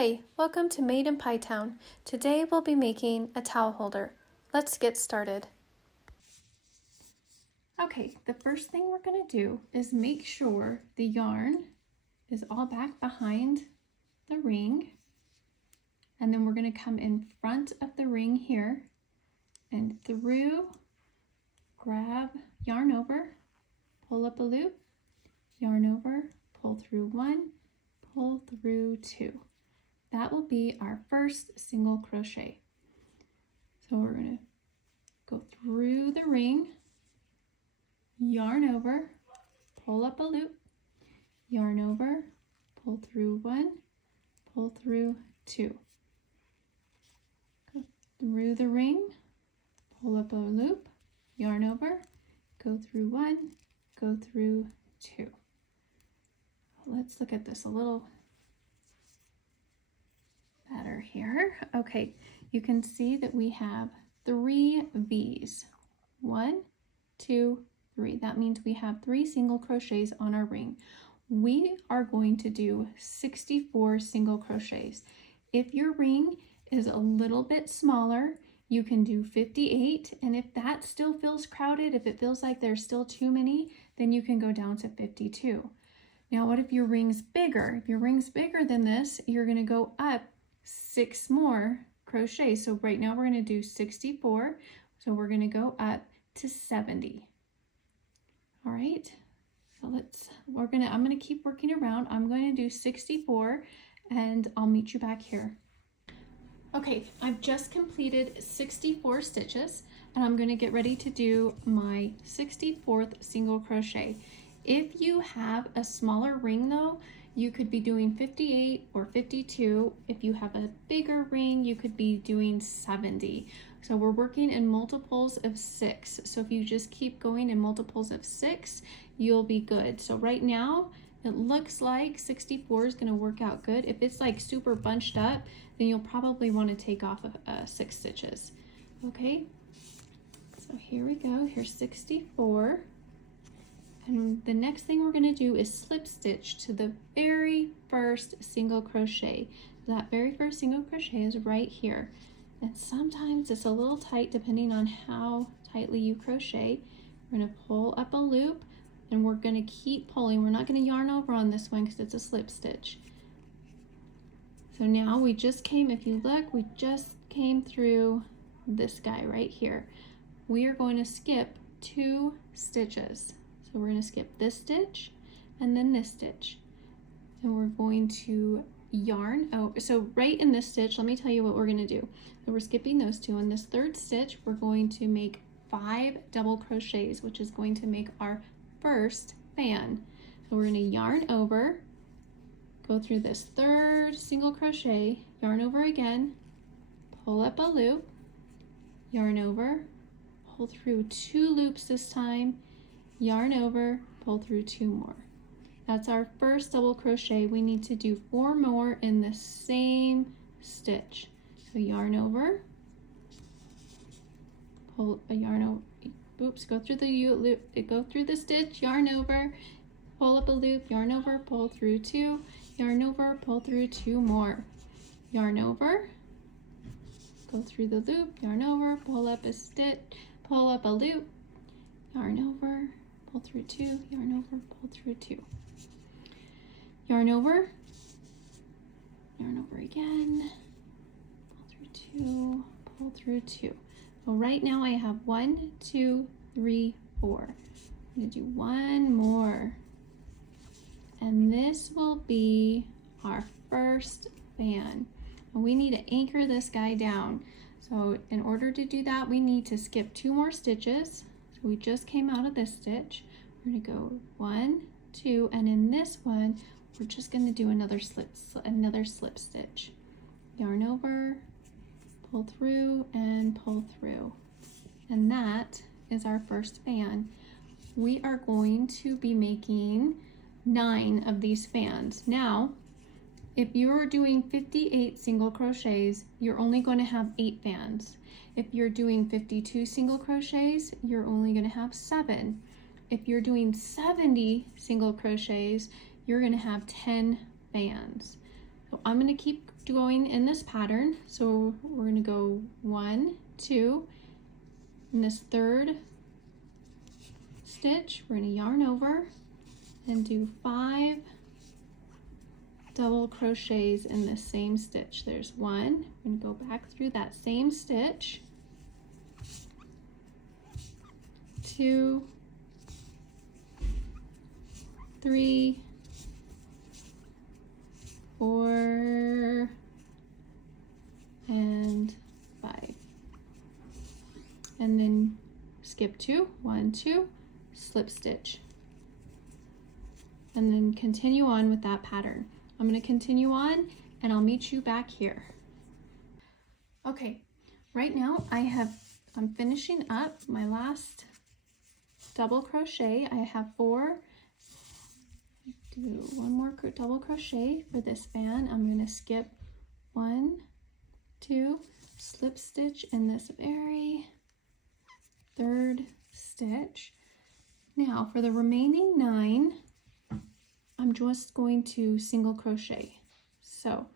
Hi, welcome to Made in Pie Town. Today we'll be making a towel holder. Let's get started. Okay, the first thing we're going to do is make sure the yarn is all back behind the ring. And then we're going to come in front of the ring here and through, grab yarn over, pull up a loop, yarn over, pull through one, pull through two. That will be our first single crochet. So we're going to go through the ring, yarn over, pull up a loop, yarn over, pull through one, pull through two. Go through the ring, pull up a loop, yarn over, go through one, go through two. Let's look at this a little better here. Okay, you can see that we have 3 V's. 1, 2, 3. That means we have 3 single crochets on our ring. We are going to do 64 single crochets. If your ring is a little bit smaller, you can do 58, and if that still feels crowded, if it feels like there's still too many, then you can go down to 52. Now, what if your ring's bigger? If your ring's bigger than this, you're going to go up 6 more crochets. So right now we're going to do 64. So we're going to go up to 70. All right. So I'm going to keep working around. I'm going to do 64 and I'll meet you back here. Okay, I've just completed 64 stitches and I'm going to get ready to do my 64th single crochet. If you have a smaller ring though, you could be doing 58 or 52. If you have a bigger ring, you could be doing 70. So we're working in multiples of 6. So if you just keep going in multiples of 6, you'll be good. So right now, it looks like 64 is going to work out good. If it's like super bunched up, then you'll probably want to take off 6 stitches. Okay, so here we go. Here's 64. And the next thing we're going to do is slip stitch to the very first single crochet. That very first single crochet is right here. And sometimes it's a little tight depending on how tightly you crochet. We're going to pull up a loop and we're going to keep pulling. We're not going to yarn over on this one because it's a slip stitch. So now we just came, if you look, we just came through this guy right here. We are going to skip 2 stitches. So we're going to skip this stitch and then this stitch. And we're going to yarn over. So right in this stitch, let me tell you what we're going to do. So we're skipping those 2. In this 3rd stitch, we're going to make 5 double crochets, which is going to make our first fan. So we're going to yarn over, go through this 3rd single crochet, yarn over again, pull up a loop, yarn over, pull through 2 loops this time, yarn over, pull through 2 more. That's our first double crochet. We need to do 4 more in the same stitch. So yarn over, pull a yarn over, oops, go through the loop, go through the stitch, yarn over, pull up a loop, yarn over, pull through 2, yarn over, pull through 2 more. Yarn over, go through the loop, yarn over, pull up a stitch, pull up a loop, yarn over, pull through 2, yarn over, pull through 2. Yarn over again, pull through 2, pull through 2. So right now I have 1, 2, 3, 4. I'm going to do 1 more. And this will be our first fan. And we need to anchor this guy down. So in order to do that, we need to skip 2 more stitches. So we just came out of this stitch. We're going to go 1, 2, and in this one, we're just going to do another slip stitch. Yarn over, pull through, and pull through. And that is our first fan. We are going to be making 9 of these fans. Now, if you're doing 58 single crochets, you're only going to have 8 fans. If you're doing 52 single crochets, you're only going to have 7. If you're doing 70 single crochets, you're going to have 10 fans. So I'm going to keep going in this pattern. So we're going to go 1, 2, in this third stitch, we're going to yarn over and do 5 double crochets in the same stitch. There's 1. We're going to go back through that same stitch. 2, 3, 4, and 5. And then skip 2, 1, 2, slip stitch. And then continue on with that pattern. I'm going to continue on and I'll meet you back here. Okay, right now I'm finishing up my last double crochet. I have 4. Do one more double crochet for this band. I'm going to skip 1, 2, slip stitch in this very third stitch. Now for the remaining 9, I'm just going to single crochet. So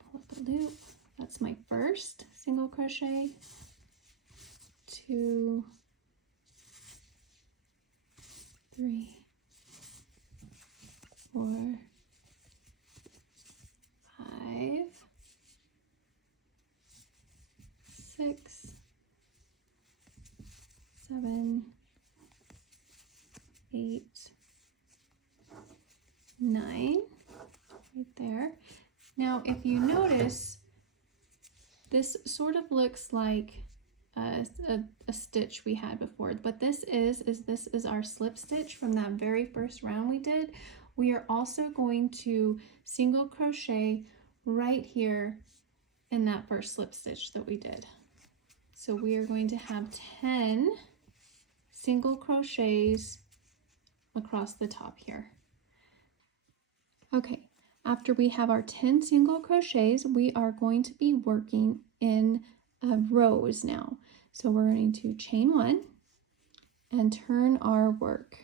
pull up the loop. That's my first single crochet. 2, 3, 4, 5, 6, 7, 8, 9, right there. Now, if you notice, this sort of looks like a stitch we had before. What this is this is our slip stitch from that very first round we did. We are also going to single crochet right here in that first slip stitch that we did. So we are going to have 10 single crochets across the top here. Okay, after we have our 10 single crochets, we are going to be working in rows now. So we're going to chain 1 and turn our work.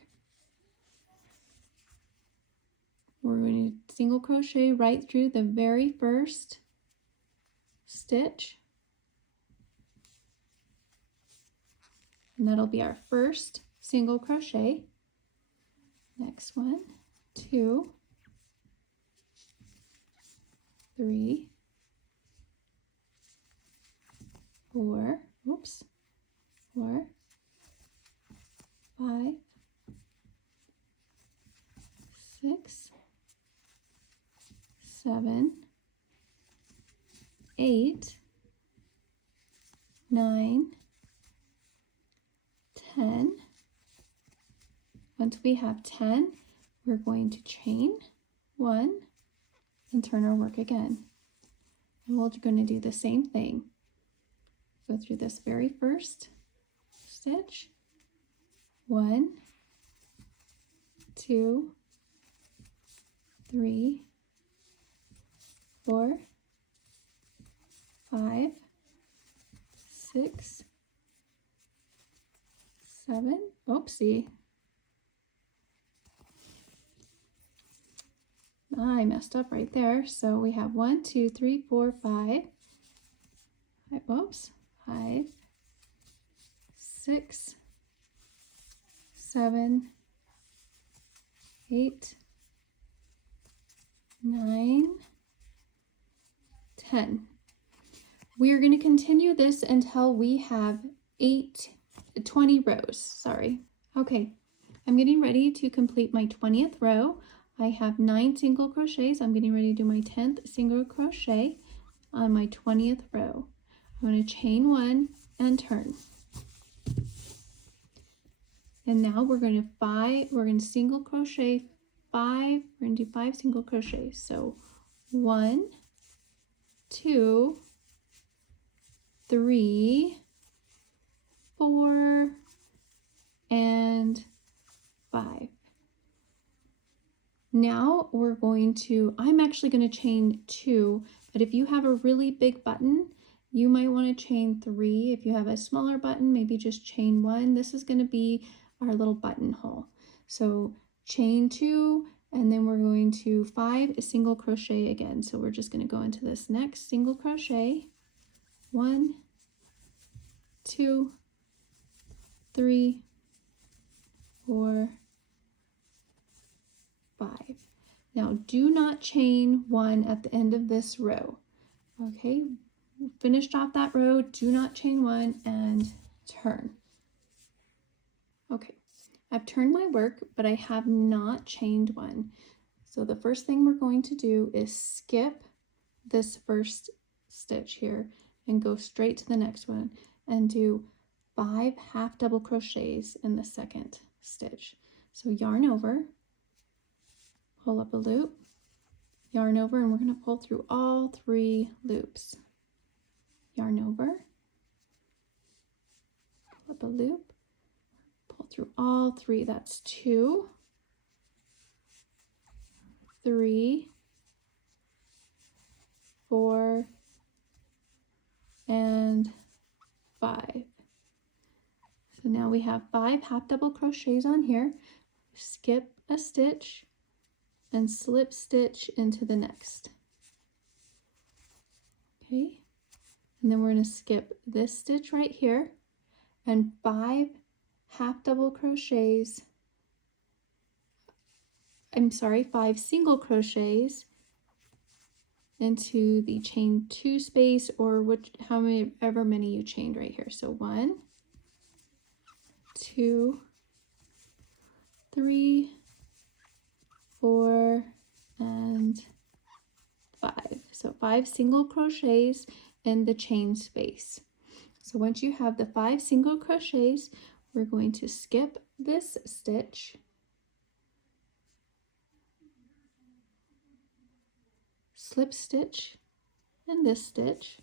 We're going to single crochet right through the very first stitch. And that'll be our first single crochet. Next one, 2, 3, 4, 4, 5, 6, 7, 8, 9, 10. Once we have 10, we're going to chain 1 and turn our work again. And we're going to do the same thing. Go through this very first stitch. 1, 2, 3, 4, 5, 6, 7. Oopsie. I messed up right there. So we have 1, 2, 3, 4, 5. Whoops. 5, 6, 7, 8, 9, 10. We are going to continue this until we have 20 rows. Sorry. Okay, I'm getting ready to complete my 20th row. I have 9 single crochets. I'm getting ready to do my 10th single crochet on my 20th row. I'm going to chain 1 and turn. And now we're going to single crochet 5. We're going to do 5 single crochets. So 1, 2, 3, 4, and 5. Now we're going to, I'm actually going to chain 2, but if you have a really big button, you might want to chain 3. If you have a smaller button, maybe just chain 1. This is going to be our little buttonhole. So chain 2 and then we're going to 5 single crochet again. So we're just going to go into this next single crochet. 1, 2, 3, 4, 5. Now do not chain 1 at the end of this row. Okay, finished off that row, do not chain 1 and turn. Okay, I've turned my work, but I have not chained 1. So the first thing we're going to do is skip this first stitch here and go straight to the next one and do 5 half double crochets in the second stitch. So yarn over, pull up a loop, yarn over, and we're going to pull through all 3 loops. Yarn over, pull up a loop, pull through all 3. That's 2, 3, 4, and 5. So now we have 5 half double crochets on here. Skip a stitch and slip stitch into the next. Okay, and then we're going to skip this stitch right here and 5 half double crochets, 5 single crochets into the chain 2 space, or however many you chained right here. So 1, 2, 3, 4, and 5. So 5 single crochets in the chain space. So once you have the 5 single crochets, we're going to skip this stitch, slip stitch in this stitch,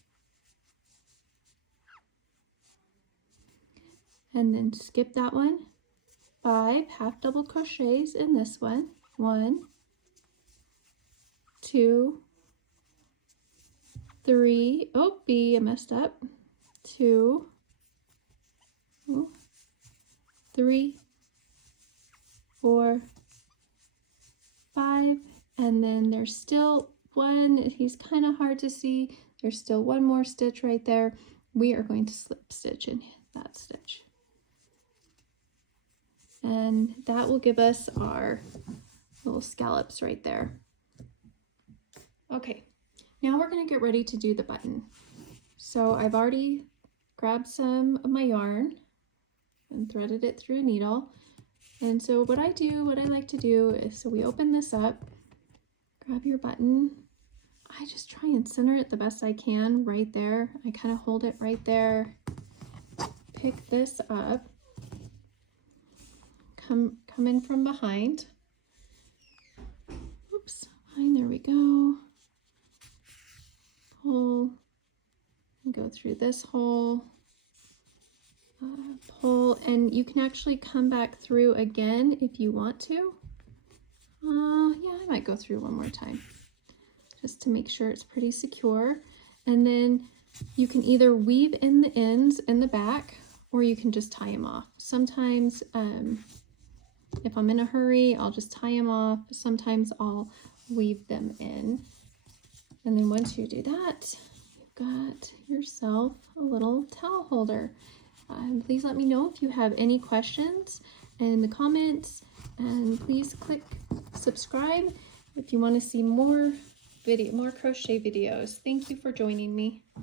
and then skip that one, 5 half double crochets in this one. 1, 2, 3, oh, B, I messed up. 2, 3, 4, 5, and then there's still one, he's kind of hard to see. There's still one more stitch right there. We are going to slip stitch in that stitch. And that will give us our little scallops right there. Okay, now we're going to get ready to do the button. So I've already grabbed some of my yarn and threaded it through a needle. And so what I like to do is, so we open this up, grab your button. I just try and center it the best I can right there. I kind of hold it right there, pick this up, come in from behind. Oops, fine, there we go. Pull and go through this hole, pull, and you can actually come back through again if you want to. Yeah, I might go through one more time just to make sure it's pretty secure. And then you can either weave in the ends in the back, or you can just tie them off. Sometimes if I'm in a hurry, I'll just tie them off. Sometimes I'll weave them in. And then once you do that, you've got yourself a little towel holder. Please let me know if you have any questions in the comments, and please click subscribe if you want to see more crochet videos. Thank you for joining me.